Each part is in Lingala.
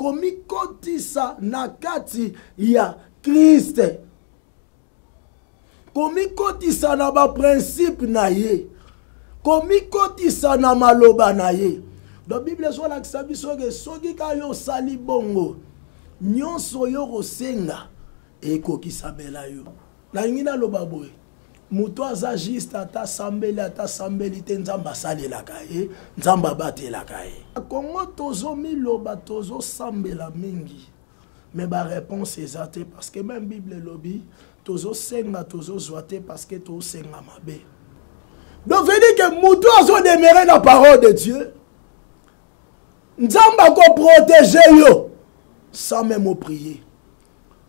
komikotisa na kati ya Christ. Komikotisa na ba principe na ye. Komikotisa na maloba na ye. Dans Bible so la kisabiso ke soki ka yo sali bongo. Nyonso yo rosenga ekokisa bela yo. Na ngina loba boye. Muto aza juste ata sambeli te nzamba salela kaye, nzamba batela kaye. Kongo tozo miloba tozo sambela mingi. Mais ba réponse ezate parce que même Bible lobby tozo senga tozo zoate parce que tozo senga mabe. Donc veut dire que muto azo demeurer la parole de Dieu. Nzamba ko protéger yo sans même prier.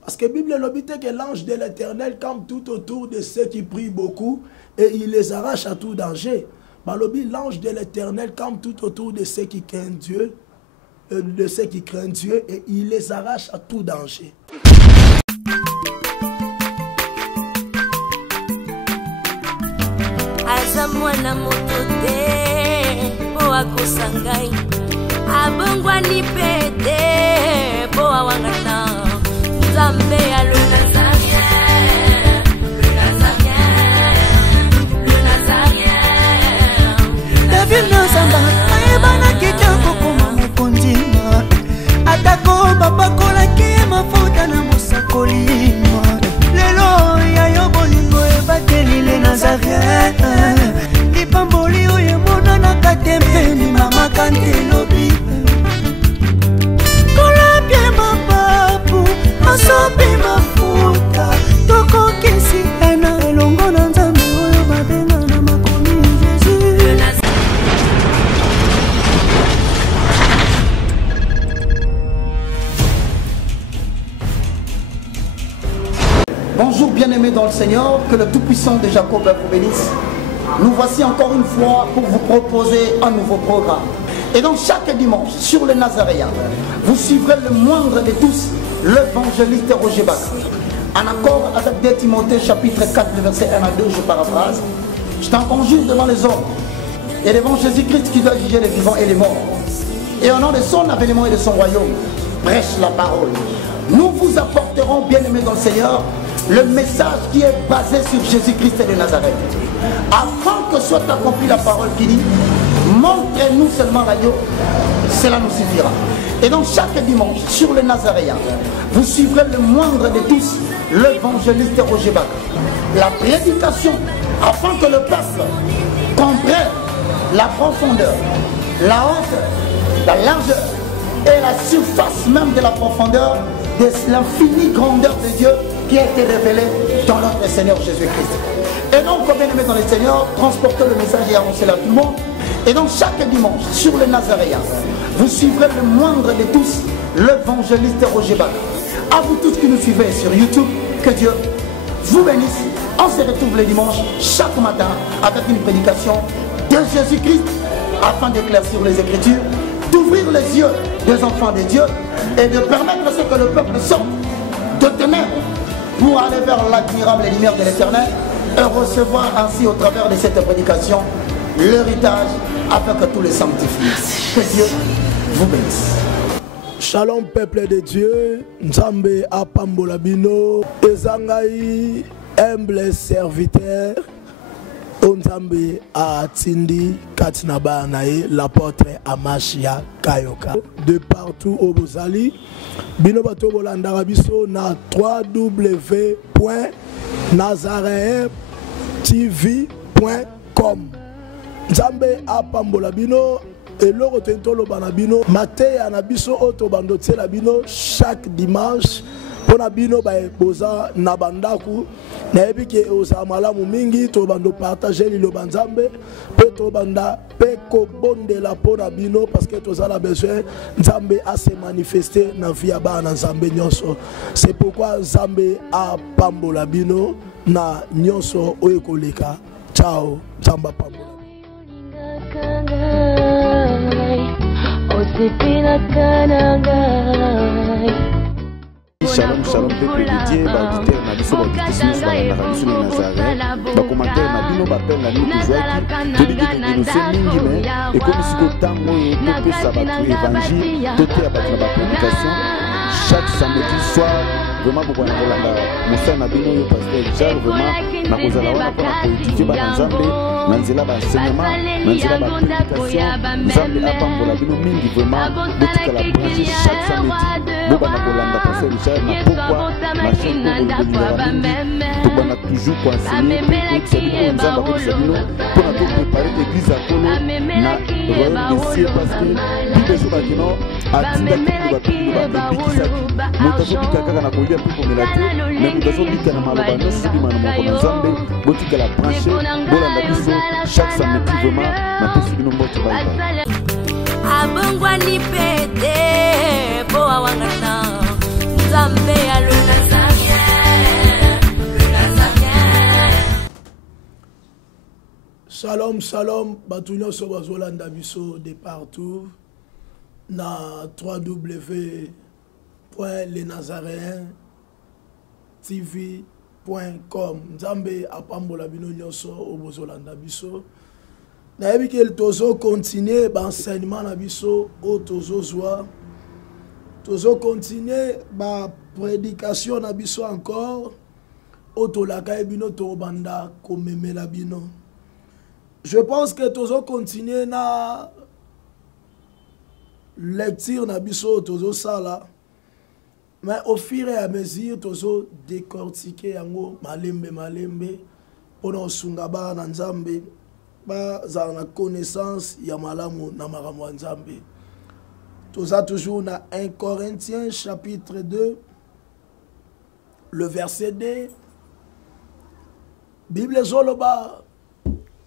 Parce que la Bible dit que l'ange de l'Éternel campe tout autour de ceux qui prient beaucoup et il les arrache à tout danger. L'ange de l'Éternel campe tout autour de ceux qui craignent Dieu, et il les arrache à tout danger. Zambé à le Nazarien, le Nazarien. David Nazamba, Aïbana Kitoko comme Mukondima. Atako Babakola qui mafuta na musakolima. Lelo ya yobolingo ebateli le Nazarien. Lipamboli oye mona na katempe ni mama kantelobi. Kola bien mapapu. Masopi mafuta toko kisi ena elongo na nzambe oyo babenga na makomi Jésus. Bonjour bien-aimés dans le Seigneur, que le Tout-Puissant de Jacob vous bénisse. Nous voici encore une fois pour vous proposer un nouveau programme. Et donc chaque dimanche sur le Nazaréen, vous suivrez le moindre de tous, l'évangéliste Roger Bach. En accord avec 2 Timothée chapitre 4, verset 1 à 2, je paraphrase. Je t'en conjure devant les hommes et devant Jésus-Christ qui doit juger les vivants et les morts. Et au nom de son avènement et de son royaume, prêche la parole. Nous vous apporterons, bien-aimés dans le Seigneur, le message qui est basé sur Jésus-Christ et de Nazareth. Afin que soit accomplie la parole qui dit, montrez-nous seulement l'agneau, cela nous suffira. Et donc chaque dimanche, sur le Nazaréen, vous suivrez le moindre de tous, l'évangéliste Roger Bach. La prédication, afin que le peuple comprenne la profondeur, la hauteur, la largeur et la surface même de la profondeur de l'infinie grandeur de Dieu qui a été révélée dans notre Seigneur Jésus-Christ. Et donc, comme bien-aimés dans le Seigneur, transportez le message et annoncez-le à tout le monde. Et donc chaque dimanche, sur le Nazaréen, vous suivrez le moindre de tous, l'évangéliste Roger Bach. À vous tous qui nous suivez sur YouTube, que Dieu vous bénisse. On se retrouve le dimanche, chaque matin, avec une prédication de Jésus-Christ, afin d'éclaircir les Écritures, d'ouvrir les yeux des enfants de Dieu, et de permettre à ce que le peuple sorte de ténèbres pour aller vers l'admirable lumière de l'Éternel, et recevoir ainsi au travers de cette prédication l'héritage afin que tous les sanctifient. Que Dieu vous bénisse. Shalom peuple de Dieu, Nzambe apambola bino, ezangai humble serviteur, Nzambe atindi katinaba nae l'apôtre Amashia Kayoka. De partout au Bozali, bino bato bolandaka biso na www.nazareentv.com. Nzambe apambola bino eloko tentolo bana bino mateya na biso oto bando tsela bino chaque dimanche pona bino ba boza na bandaku na ebike oza malamu mingi to bando partager liloba Nzambe pe to banda pe ko bondela pona bino parce que to zala besoin Nzambe a se manifester na vie ba na Nzambe nyonso. C'est pourquoi Nzambe apambola bino na nyonso oyekoleka. Ciao, Nzambe apambola. Shalom, shalom, peuple de Dieu, auditeur na biso bakitisi balanda biso na Nazareth, ba commentaire na bino bapel na nous toujours qui te dénoncer mingi mais et comme si ko tango to pesa ba évangile to te ba na ba prédication chaque samedi soir. Vraiment beaucoup na kolanda Moussa na bino yo pasteur Richard vraiment na kozala wana pour étudier ba nzambe na nzela ba enseignement na nzela ba prédication nzambe apambola bino mingi vraiment botika la branche chaque samedi boba na kolanda pasteur Richard na pourquoi na chaîne pour bana toujours pour enseigner pour nzambe pour bino pour na préparer l'église à Kolo na royaume de ciel parce que bible so ba kino atinda ba bikisaki motazo bikaka na kolia pour komela te mais motazo bikana maloba no sibima na moko na nzambe botika la branche bolanda biso chaque samedi vraiment na pesi bino mbote bye bye abongwani pete po awangana nzambe ya le nazarien. Shalom, shalom, batu nyonso bazolanda biso de partout na www.lenazaréentv.com. Nzambe apambola bino nyonso obozolanda biso. Na yebi ke tozo continuer ba enseignement na biso o tozo zwa. Tozo continuer ba prédication na biso encore o tolaka bino to banda komemela bino. Je pense que tozo continuer na lecture na biso tozo sala, mais au fur et à mesure tozo décortiquer yango malembe pona osunga ba na nzambe ba za na connaissance ya malamu na makambo ya nzambe. Toza toujours na 1 Corinthiens chapitre 2 le verset 2. Bible zoloba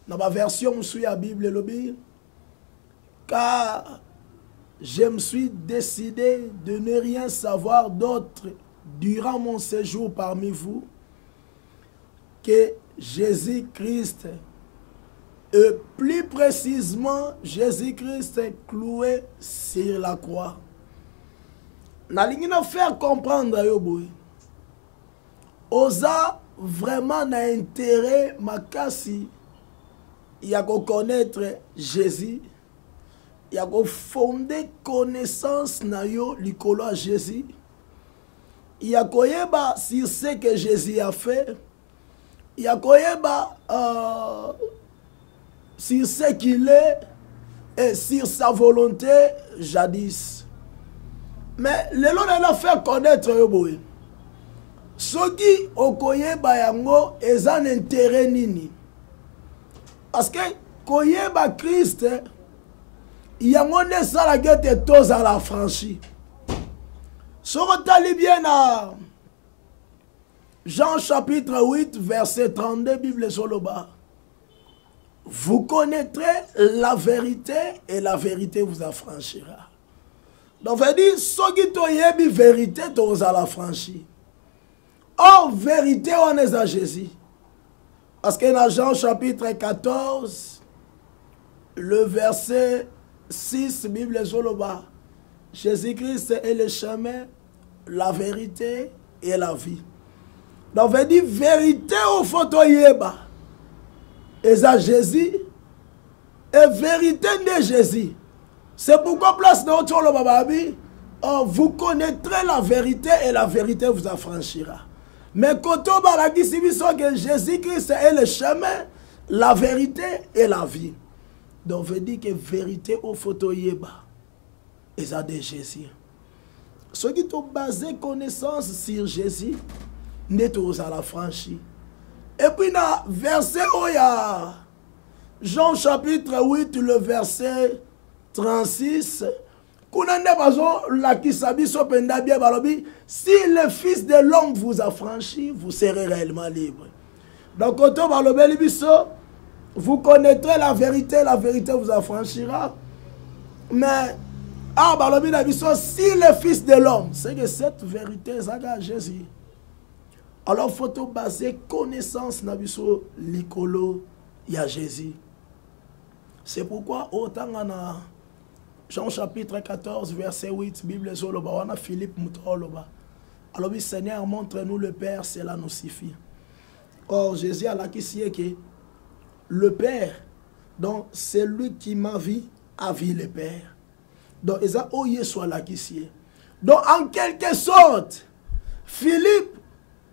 dans ma version sous la Bible lobi, car je me suis décidé de ne rien savoir d'autre durant mon séjour parmi vous que Jésus-Christ, et plus précisément Jésus-Christ cloué sur la croix. Nalingina faire comprendre yo boy. Osa vraiment na intérêt makasi. Il y a qu'à connaître Jésus, il y a qu'à fonder connaissance na yo likolo à Jésus, il y a qu'à yeba sur ce que Jésus a fait, il y a qu'à yeba sur ce qu'il est et sur sa volonté jadis. Mais le long de la faire connaître yo boy. Soki okoyeba yango ezan intérêt nini. Parce que koyeba Christ, yango ne sala gete tous à la franchie. Si on regarde bien à Jean chapitre 8 verset 32 Bible sur le bas. Vous connaîtrez la vérité et la vérité vous affranchira. Donc veut dire soki toyebi vérité tous à la franchie. Or vérité on est à Jésus. Parce que dans Jean chapitre 14, le verset 6, Bible Zoloba, Jésus-Christ est le chemin, la vérité et la vie. Donc, on veut dire vérité au photo yeba. Et ça Jésus, et vérité de Jésus. C'est pourquoi place dans notre bababi, vous connaîtrez la vérité et la vérité vous affranchira. Mais quand on va que Jésus-Christ est le chemin, la vérité et la vie. Donc, on veut dire que vérité au photo yeba. Et ça de Jésus. Ceux qui ont basé connaissance sur Jésus, n'est tous à la franchie. Et puis, dans verset où il y a Jean chapitre 8, le verset 36. Si le Fils de l'homme vous a franchi, vous serez réellement libre. Donc, quand on va le vous connaîtrez la vérité vous affranchira. Mais, si le Fils de l'homme, c'est que cette vérité, c'est Jésus. Alors, il faut baser connaissance na biso likolo ya Jésus. C'est pourquoi autant on a Jean chapitre 14, verset 8, Bible Zoloba, on a Philippe Moutoloba. Alors, oui, Seigneur, montre-nous le Père, cela nous suffit. Or, Jésus a la question que le Père, donc c'est lui qui m'a vu, a vu le Père. Donc, il a oué soit la question. Donc, en quelque sorte, Philippe,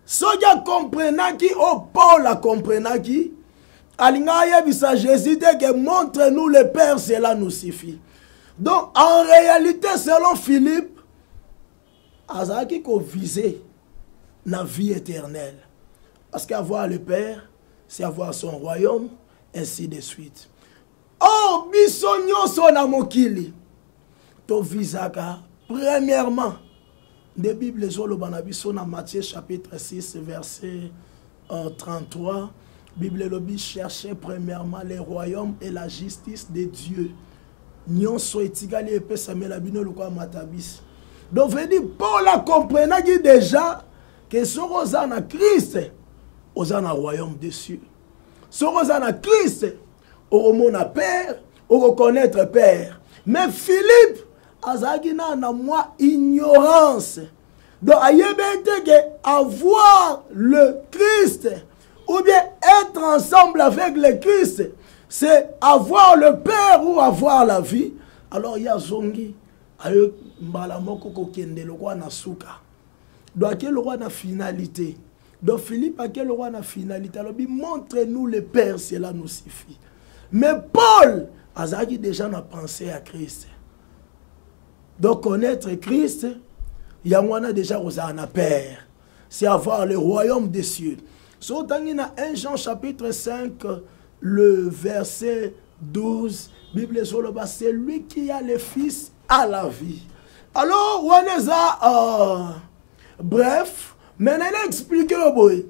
soja comprenaki, oh Paul a comprenaki, alinga bisa Jésus dit que montre-nous le Père, cela nous suffit. Donc, en réalité, selon Philippe, azaki ko viser la vie éternelle. Parce qu'avoir le Père, c'est avoir son royaume, ainsi de suite. Oh, bisonyo sona mokili. To visaka, premièrement, de Bible zolo banabiso na Matthieu chapitre 6, verset 33. Bible lobi cherchait premièrement le royaume et la justice de Dieu. Nyon so etigali epe samela bino lokwa matabis. Donc, veut dire, Paul a compris déjà que si on a na Christ, on a un royaume des cieux. Si on a na Christ, on a Père, on reconnaître Père. Mais Philippe, azagina na moi ignorance. Donc, avoir le Christ, ou bien être ensemble avec le Christ, c'est avoir le Père ou avoir la vie. Alors, il y a Zongi, mbalamoko kokende le roi na suka. Donc, quel roi na finalité. Donc, Philippe a quel roi na finalité. Alors, montre-nous le Père, cela nous suffit. Mais Paul, azagi déjà n'a pensé à Christ. Donc, connaître Christ, il y a déjà un Père. C'est avoir le royaume des cieux. So, dans 1 Jean chapitre 5, le verset 12, Bible c'est lui qui a le Fils à la vie. Alors, on est bref, maintenant il a expliqué le boy.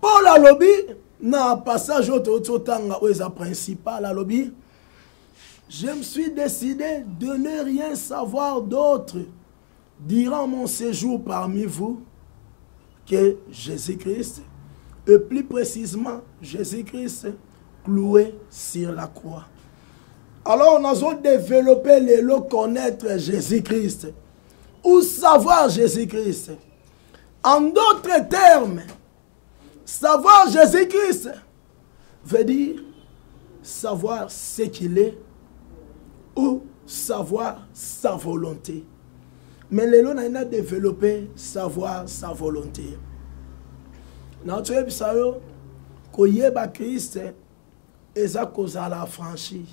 Paul a lobby, dans le passage principal à lobby, je me suis décidé de ne rien savoir d'autre durant mon séjour parmi vous que Jésus-Christ, et plus précisément Jésus-Christ cloué sur la croix. Alors, nous avons développé le connaître Jésus-Christ ou savoir Jésus-Christ. En d'autres termes, savoir Jésus-Christ veut dire savoir ce qu'il est ou savoir sa volonté. Mais les gens ont développé savoir sa volonté. Notre épisode, koyeba Christ, eza kozala affranchi.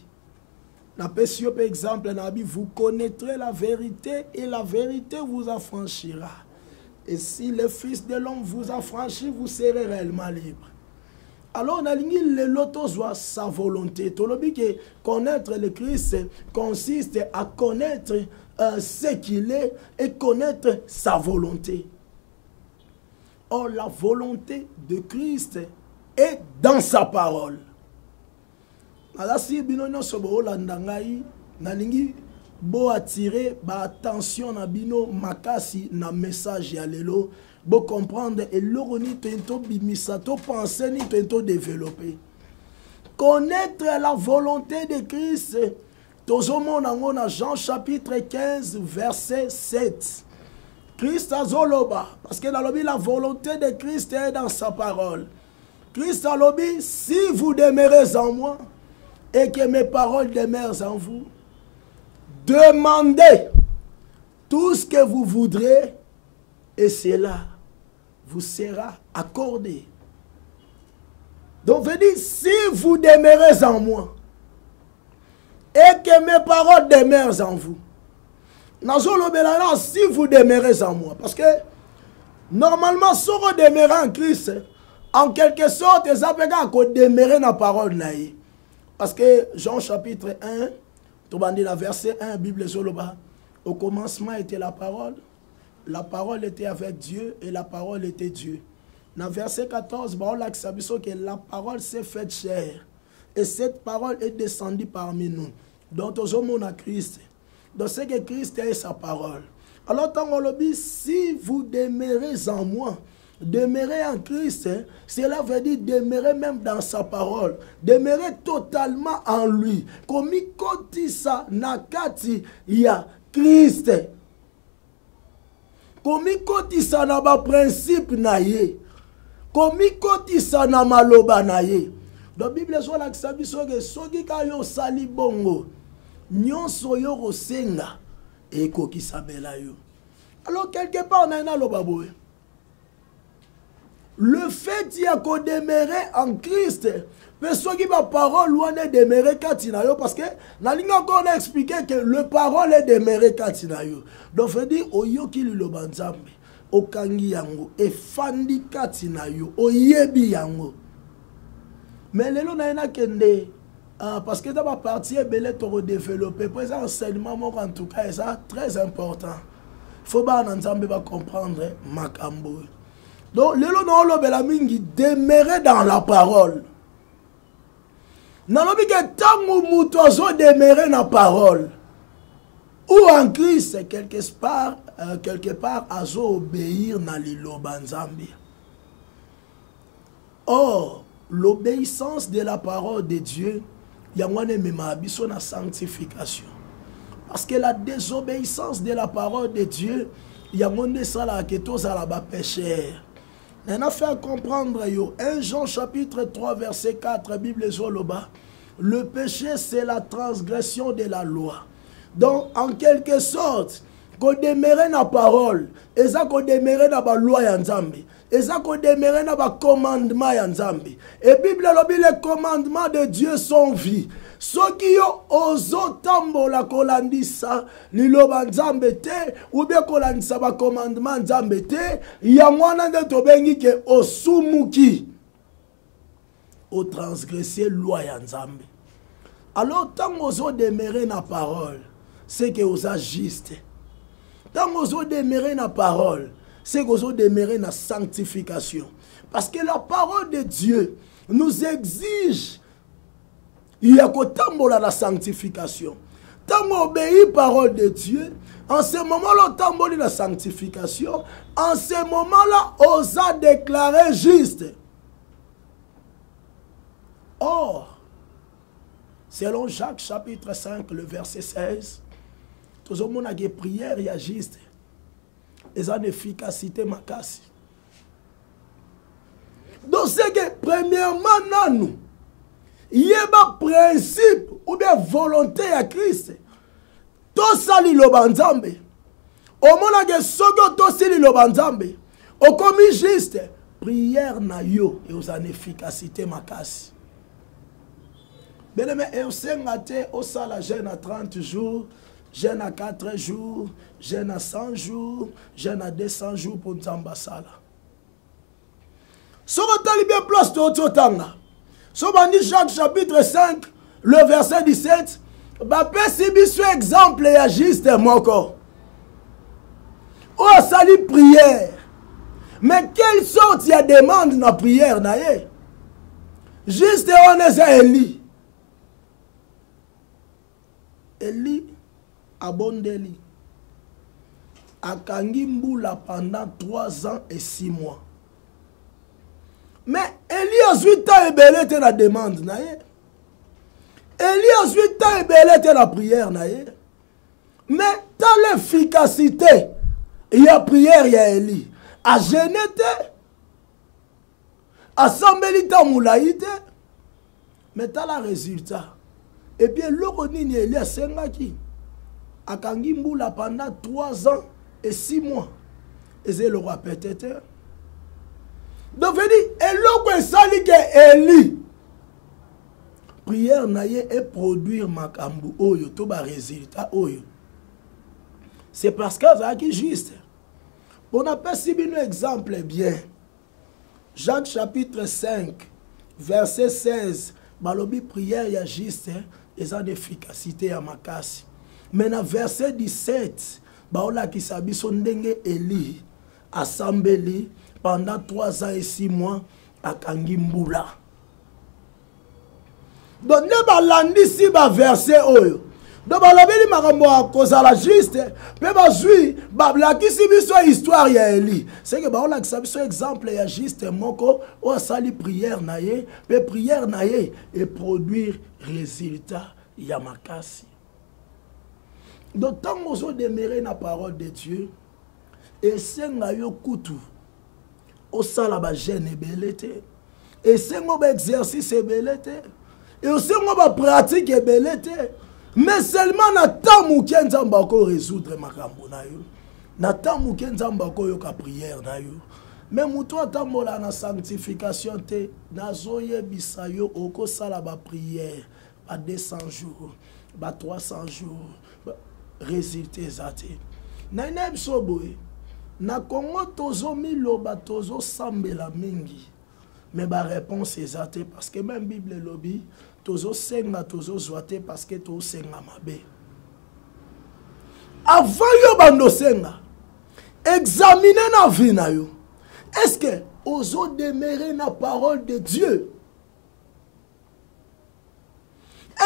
La question, par exemple, vous connaîtrez la vérité et la vérité vous affranchira. Et si le Fils de l'homme vous affranchit, vous serez réellement libre. Alors, on a l'auto sa volonté. Que connaître le Christ consiste à connaître ce qu'il est et connaître sa volonté. Or, la volonté de Christ est dans sa parole. Alors, si bino sobo landangai, nalingi bo attirer ba attention na bino makasi na message ya lelo, bo comprendre et l'oroni tento bimisa to penser ni tento développer. Connaître la volonté de Christ. Tozomona ngona Jean chapitre 15 verset 7. Christ azoloba parce que dans la volonté de Christ est dans sa parole. Christ a lobby, si vous demeurez en moi et que mes paroles demeurent en vous, demandez tout ce que vous voudrez et cela vous sera accordé. Donc, veut dire, si vous demeurez en moi et que mes paroles demeurent en vous, si vous demeurez en moi, parce que normalement, si vous demeurez en Christ, en quelque sorte, ça veut dire que vous demeurez dans la parole. Parce que Jean chapitre 1, tout le monde verset 1, Bible Zoloba, au commencement était la parole était avec Dieu et la parole était Dieu. Dans verset 14, on a que la parole s'est faite chair et cette parole est descendue parmi nous. Donc, nous sommes en Christ. Donc, c'est que Christ est sa parole. Alors, tant on le dit, si vous demeurez en moi, demeurez en Christ, cela veut dire demeurer même dans sa parole. Demeurer totalement en lui. Comme kotisa nakati ya Christ. Comme kotisa na ba principe na ye. Comme kotisa na maloba na ye. Donc Bible soit la kisabi soge sogi ka yo sali bongo. Nyonso yo rosenga. et koki sabela yo. Alors quelque part on a lobaboy. Le fait d'y a demeurer en Christ, personne qui va parole loin de demeurer katina yo parce que la ligne encore on a expliqué que le parole est demeurer katina yo. Donc veut dire oyo ki li lobanzambe, okangi yango, e fandi katina yo, oyebi yango. Mais lelo na ina kende parce que dans ma partie belé to redévelopper pour ça enseignement en tout cas ça très important. Faut pas ensemble va comprendre makambo. Donc lelo na olobela mingi demeurer dans la parole. Nalobi que tango muto azo demeurer na parole. Ou en Christ quelque part azo obéir na liloba nzambe. Or l'obéissance de la parole de Dieu, il y a une sanctification. Parce que la désobéissance de la parole de Dieu, il y a un péché. On a fait comprendre 1 Jean chapitre 3 verset 4, Bible Zoloba. Le péché c'est la transgression de la loi. Donc en quelque sorte, qu'on demeure dans la parole, et ça qu'on demeure dans la loi yanzambi. Et ça qu'on demeure dans le commandement yanzambi. Et Bible lobi les commandements de Dieu sont vie. Ceux qui ont ozo tambola kolandisa liloba nzambe te ou bien kolandisa ba commandement nzambe te ya mwana de tobengi ke osumuki o transgresser loi ya nzambe. Alors tant ozo demeurer na parole, c'est que oza juste. Tant ozo demeurer na parole, c'est que ozo demeurer na sanctification. Parce que la parole de Dieu nous exige il y a que la sanctification. Tant qu'on obéit la parole de Dieu, en ce moment-là, on la sanctification. En ce moment-là, on a déclaré juste. Or, selon Jacques chapitre 5, le verset 16, tout le monde a des prières, il y a juste. Et ça a une efficacité makasi. Donc, c'est que, premièrement, nous, il y a un principe ou bien volonté à Christ. Tout ça, c'est le banzambe. Au moment où sogo to sili lo banzambe, au commis juste prière na yo et aux en efficacité makasi. Bien-aimé, et au sengate au sala jeûne à 30 jours, jeûne à 4 jours, jeûne à 100 jours, jeûne à 200 jours pour nzamba sala. So tali bien place to tanga. So bandi Jacques chapitre 5, le verset 17, bapé si biso exemple ya juste moko. Ou sali prière. Mais quelle sorte ya demande na prière na ye? Juste on est Eli. Eli abondeli. Akangi mbula pendant 3 ans et 6 mois. Mais Eli a 8 ans et belé te la demande na ye. Eli a 8 ans et belé te la prière na ye. Mais dans l'efficacité, il y a prière, il y a Eli. A jeûner te, a sambeli ta moulaï te, mais t'as le résultat. Et puis l'autre ni Eli a sengaki. A kangi mboula pendant 3 ans et 6 mois. Et c'est le roi peut-être. Donc, je dis, et l'autre sali que Eli. Prière naye et produire makambu oyo, tout ba résultat oyo. C'est parce que ça qui juste. On a pas si bien un exemple bien. Jacques chapitre 5, verset 16. Balobi prière ya juste et ça d'efficacité à makasi. Mais dans verset 17, baola ki sabi son ndenge Eli assemblé pendant 3 ans et 6 mois à Kangimbula. Donc, ne balandi si ba verset oyo. Donc, balabeli makambo a cause la juste. Pe ba zui, ba blaki si biso histoire ya Eli. C'est que ba on la ki sabi son exemple ya juste moko o sali prière na ye, pe prière na ye et produire résultat ya makasi. Donc, tant qu'on demeurer na parole de Dieu, et c'est yo kutu. Au sala ba jeûne ebelete et c'est mon exercice ebelete et aussi mon pratique ebelete Mais seulement na temps muke nzamba ko résoudre makambo na yo. Na temps muke nzamba ko yo ka prière na yo. Mais muto atambola na sanctification te nazoye bisayo oko sala ba prière ba 200 jours, ba 300 jours. Résultat zate. Na ineb soboye. Na Congo tozo miloba tozo sambela mingi. Mais ba réponse ezate parce que même Bible lobby tozo senga tozo zoate parce que tozo senga mabe. Avant yo bando senga, examiner na vie na yo. Est-ce que ozo demeurer na parole de Dieu?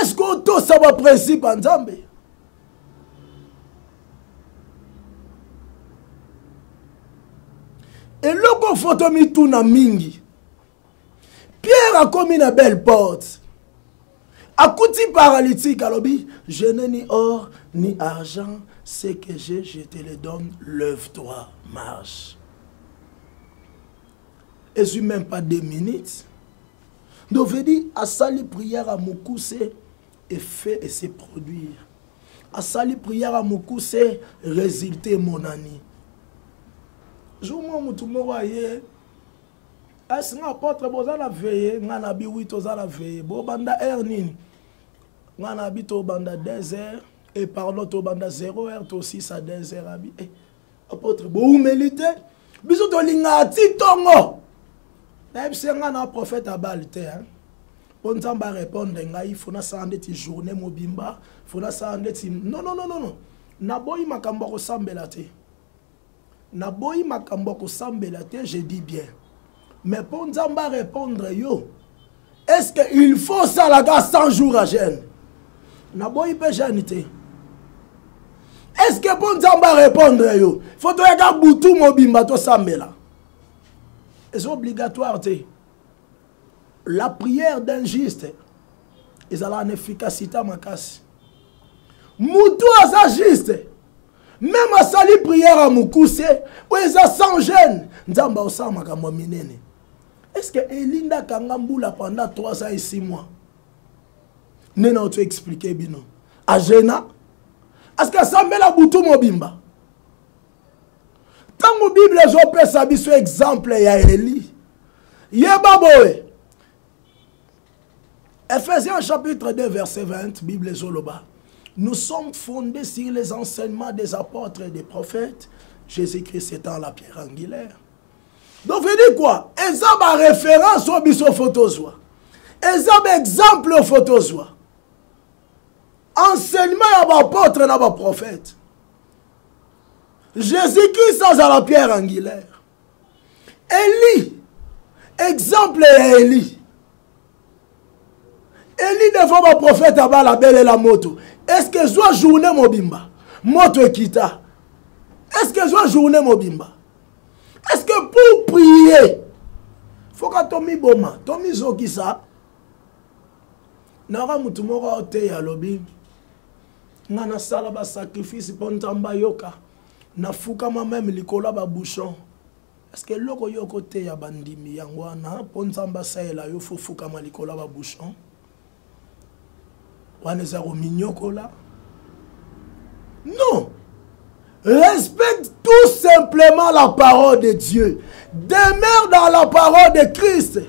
Est-ce que oto sa ba principe en Nzambe? Et loko photo mi tuna mingi. Pierre a commis une belle porte. Akouti paralytique alobi, je n'ai ni or ni argent, ce que j'ai, je te le donne, lève-toi, marche. Et je même pas 2 minutes. Donc je dis, à sali prière à Moukousse et fait et se produire. À sali prière à Moukousse, résulter mon ami. Je vous tout le monde. Est-ce que l'apôtre boza la veille, ngana bi 8 oza la veille, bo banda heure nini, ngana bi to banda 2 heures et pardon to banda 0 heure to 6 à 2 heures abi. Apôtre bo humilité, biso to linga ti tongo. Na bise ngana prophète abalite hein. Pour nzamba répondre ngai fona sande ti journée mobimba, fona sande ti non. Na boyi makambo ko sambela te. Na boyi makambo ko sambela te, je dis bien. Mais pour Nzamba répondre yo, est-ce qu'il faut ça la gars 100 jours à jeûne? Na boy peut jeûner. Est-ce que pour Nzamba répondre yo, faut que gars boutou mobimba to sambela? C'est obligatoire te. La prière d'un juste, ils ont une efficacité makasi. Moutou à sa juste. Même à sali prière à Moukousse, où ils ont 100 jeunes, Nzamba osama kama minene. Est-ce que Elinda Kangambula pendant 3 ans et 6 mois? Non, tu expliquer bino. A Jena, est-ce que ça met la boutou mobimba? Tant que Bible je peux savoir ce exemple ya Eli. Yebaboe. Ephésiens chapitre 2 verset 20, Bible Zoloba. Nous sommes fondés sur les enseignements des apôtres et des prophètes. Jésus-Christ étant la pierre angulaire. Donc, vous dites quoi? Ils ont une référence au biso photozoa. Ils ont un exemple au photozoa. Enseignement à l'apôtre et à la prophète. Jésus-Christ sans la pierre angulaire. Élie. Exemple est Élie. Élie devant le prophète à la belle et la moto. Est-ce que soit journée mobimba? Moto ekita. Est-ce que soit journée mobimba? Est-ce que pour prier, faut que Tomi Boma, Tomi Zokisa, Nara Mutumora Ote Yalobi, Nana Salaba sacrifice Pontamba Yoka, Nafuka même Likola Babouchon. Est-ce que l'oko yoko te ya bandimi yangwana, Pontamba Saela Yofo Fuka Malikola Babouchon? Wanezaro Minyokola? Non! Respecte tout simplement la parole de Dieu. Demeure dans la parole de Christ.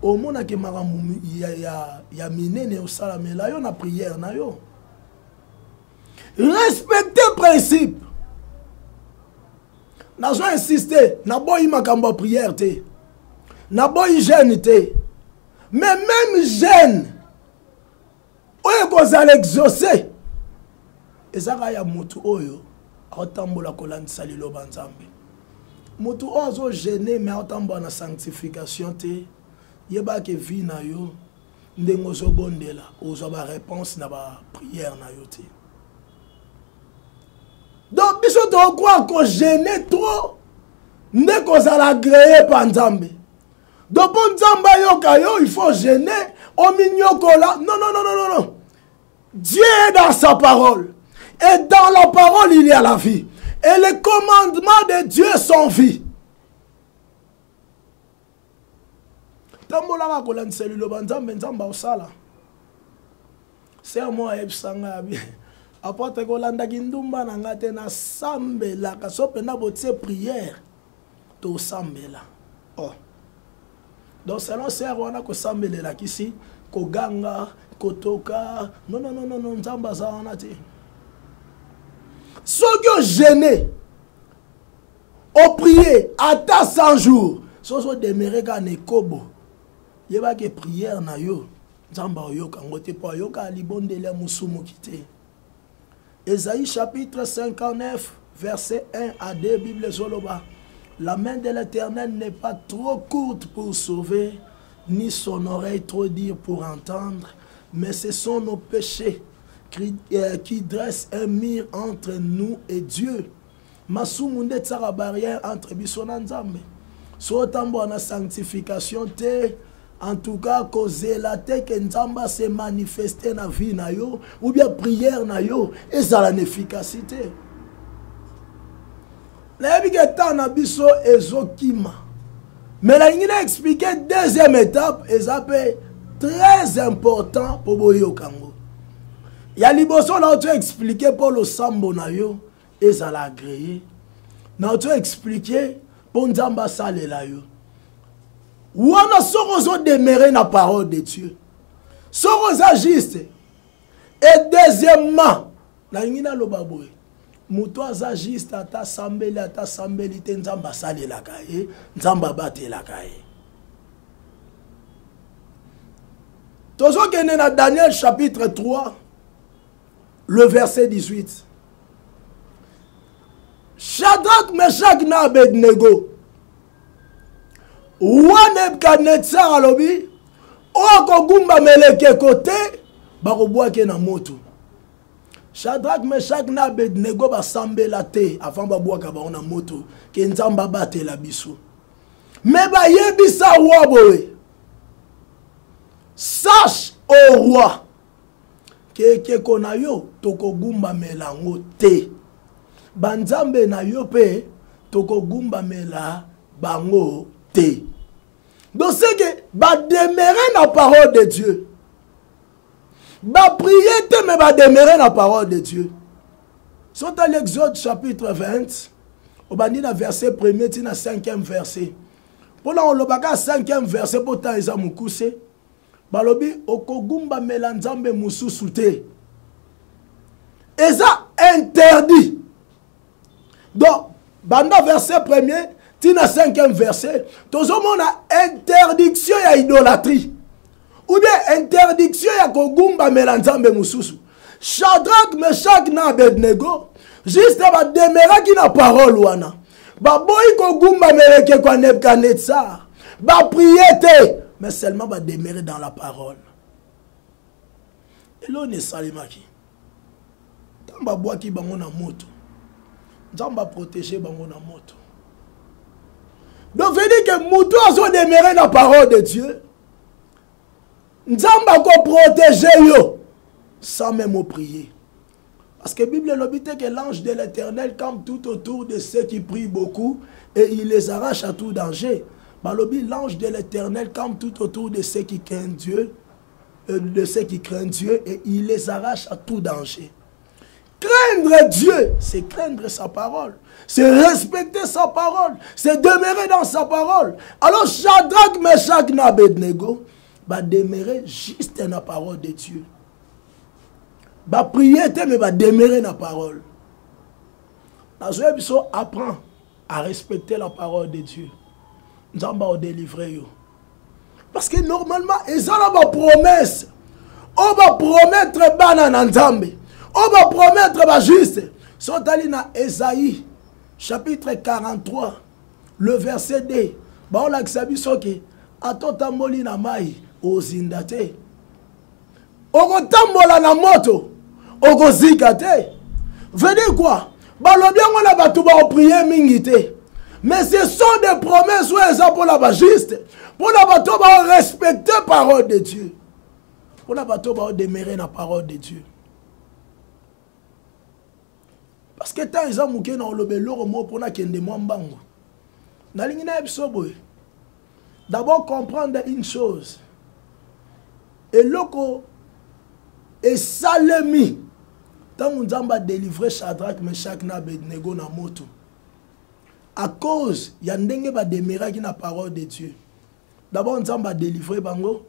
Au monde qui m'a ya minene au salamela yo na prière na yo. Respectez le principe. N'a pas insisté, n'a pas eu ma prière te. N'a pas eu jeûne te. Mais même jeûne, où est-ce qu'on va l'exaucer? Et ça y a mutu oyo atambola kolandisa liloba nzambe. Mutu ozo gêné mais atambola na sanctification te yeba ke vi na yo ndengo zo bondela ozo ba réponse na ba prière na yo te. Donc biso to croire qu'on gêné trop ndeko za la agréé par nzambe. Donc pour nzamba yo kayo il faut gêner au minyokola. Non. Dieu est dans sa parole. Et dans la parole, il y a la vie. Et les commandements de Dieu sont vie. c'est moi ebsanga bien apporte kolanda kindumba na ngate na sambela kaso pena botie prière to sambela oh donc selon sœur wana ko sambelela kisi ko ganga kotoka non nzamba za wana te soki gêné au prier ata 100 jours so demeurer ka nekobo yeba ke prière na yo nzamba oyoka ngote po yoka libondele musumu kite. Ésaïe chapitre 59 verset 1 à 2 Bible Zoloba. La main de l'Éternel n'est pas trop courte pour sauver, ni son oreille trop dure pour entendre, mais ce sont nos péchés qui dressent un mur entre nous et Dieu. Masumunde tsara barrière entre bisona nzambe. So tambo na sanctification te. En tout cas, cause la tête que nzamba se manifester na vie na yo, ou bien prière na yo, et ça a l'efficacité. La temps na biso ezokima. Mais la ligne a expliqué deuxième étape, et ça peut très important pour boyo kango. Ya liboso na tu expliqué pour le sambo na yo, et ça l'a agréé. Na tu expliqué pour nzamba sale la yo. Ou on a sorozo demeurer la parole de Dieu. Soroza juste. Et deuxièmement, la ngina lo baboué. Muto aza juste ata sambeli te nzamba sale la kaye, nzamba bate la kaye. Tozo kene na Daniel chapitre 3, le verset 18. Shadrach, Meshach na Abednego. Nebukadnezar alobi oko gumba meleke kote bakobwake na moto. Shadrach, Meshach na Abednego basambela te avant babwaka ba na moto ke nzamba batela biso. Mais ba yebisa wabowe. Sache au roi que kona yo toko gumba melango te. Banzambe na yo pe toko gumba mela bango te. Donc c'est que va demeurer la parole de Dieu. Va prier te mais va demeurer la parole de Dieu. Sont à l'Exode chapitre 20, au bandi na verset 1er tina 5e verset. Pour la on le baka 5e verset pour ta isa mukuse. Balobi okogumba melanzambe mususu te. Et ça interdit. Donc banda verset 1er tina 5e verset, tout le monde a interdiction à idolâtrie. Ou bien interdiction à kogumba melanzambe mususu. Shadrach, Meshach na Abednego, juste va demeurer qui na parole wana. Ba boy kogumba meleke kwa Nebukadnezar. Ba prier te, mais seulement va demeurer dans la parole. Et là on est salimaki. Tamba bois qui bango na moto. Nzamba protéger bango na moto. Donc, veut dire que Moutou a demeuré dans la parole de Dieu. Nzamba ko protéger yo sans même prier. Parce que la Bible nous dit que l'ange de l'Éternel campe tout autour de ceux qui prient beaucoup et il les arrache à tout danger. L'ange de l'Éternel campe tout autour de ceux qui craignent Dieu, et il les arrache à tout danger. Craindre Dieu, c'est craindre sa parole. C'est respecter sa parole. C'est demeurer dans sa parole. Alors Shadrach, Meshach na Abednego va demeurer juste dans la parole de Dieu. Va prier, mais va demeurer dans la parole. Nous apprend à respecter la parole de Dieu. Nous allons délivrer. Parce que normalement, ils ont une promesse. On va promettre banana nzambe. On va promettre juste. Sont allés dans Ésaïe, chapitre 43, le verset 2. On l'a dit que atotamboli na mai ozindate. Okotambola na moto okozikate. Veut dire quoi? Balobi on a batu ba prier mingite. Mais ce sont des promesses où elles sont pour la juste. Pour la batu ba respecter la parole de Dieu. Pour la batu ba demeurer la parole de Dieu. Parce que tant ils ont mouké dans le bello mot pour na kende mwambango. Na lingina ebisobo. D'abord comprendre une chose. Et loko et salemi ntango nzambe adélivre Shadrach, Meshach na Abednego na moto à cause ya ndenge bademeraki na parole de Dieu. D'abord nzambe adélivre bango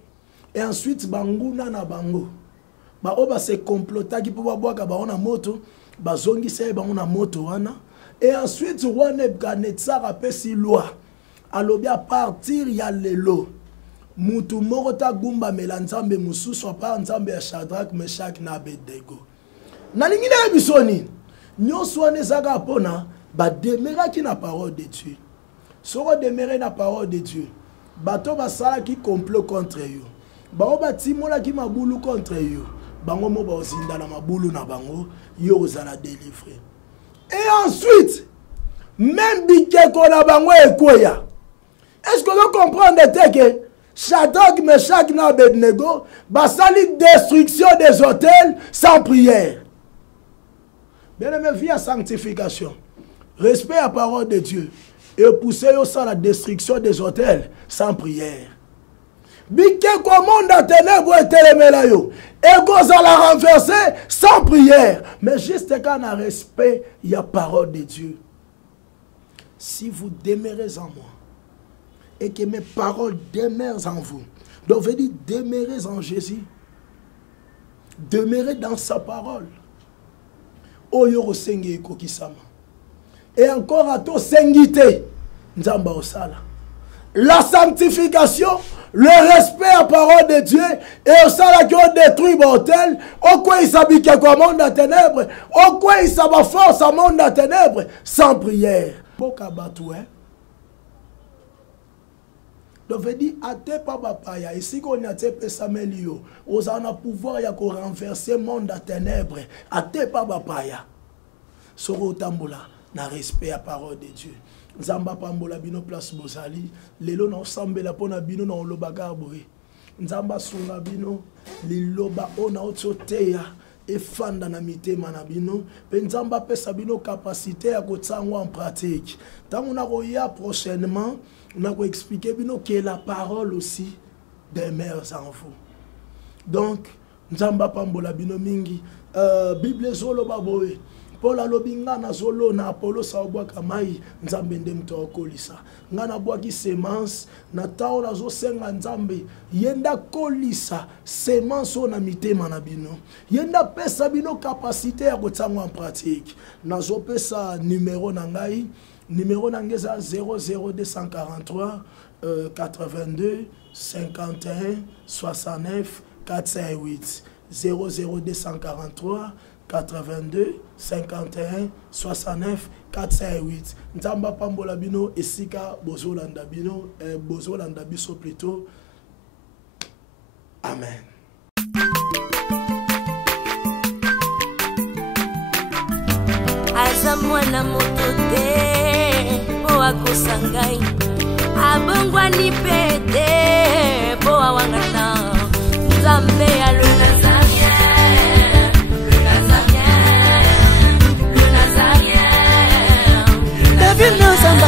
et ensuite banguna na bango baoba se complotaki po babwaka bango na moto bazongisa bango na moto wana. Et ensuite roi Nebukadnezar apesi loi alobi à partir ya lelo mutu moko ta gumba mela nzambe mususu apa nzambe ya Shadrach, Meshach na Abednego. Nalingi na bisoni nyonso wana ezaka pona bademeraki na parole de Dieu. Soko demere na parole de Dieu bato basalaki complot contre yo bao batimolaki mabulu contre yo bango mo baozinda na mabulu na bango yo ozala délivré. Et ensuite même bikeko na bango ekoya. Est-ce que vous comprenez que Shadrach, Meshach na Abednego basali destruction des hôtels sans prière? Bien aimé, via sanctification, respect à la parole de Dieu et pousser au sein la destruction des hôtels sans prière. Biké comment dans ténèbres et télémélayo et qu'on la renverser sans prière, mais juste quand on a respect, il y a parole de Dieu. Si vous demeurez en moi et que mes paroles demeurent en vous, donc veut dire demeurez en Jésus, demeurez dans sa parole. Et encore à tout sengité, la sanctification, le respect à la parole de Dieu, et au salaire qui ont détruit l'hôtel, au quoi il s'habille comme monde à ténèbres, au quoi il s'habille force à monde à ténèbres, sans prière. Donc, veut dire, até pas papaya, ici qu'on a té Samelio, aux en a pouvoir ya ko renverser monde à ténèbres, até pas papaya. Soro tambola, na respect à parole de Dieu. Nzamba pambola bino place bozali, lelo na osambela pona bino na olobaka boye. Nzamba sunga bino, liloba ona otsoteya, efanda na mitema na bino, pe nzamba pesa bino capacité ya kotsangwa en pratique. Tango na koya prochainement, on a expliqué que la parole aussi demeure en vous. Donc, Nzamba pambola bino mingi, Bible zolo baboe, Paul alobinga na zolo na Apollo saobwa kamai, Nzambe ndemto okolisa. Ngana bwaki semence, na tao na zo senga Nzambe, yenda kolisa semence na mitema na bino. Yenda pesa bino capacité ya kotsangwa en pratique. Na zo pesa numéro na ngai, numéro nangeza 00243 82 51 69 458 00243 82 51 69 458. Nzamba pambola bino esika bozolanda bino bozolanda biso plutôt. Amen. Aza mwana moto te po akosangai abongwani pete po awangana Nzambe ya le Nazarien, le Nazarien, le Nazarien, David Nazamba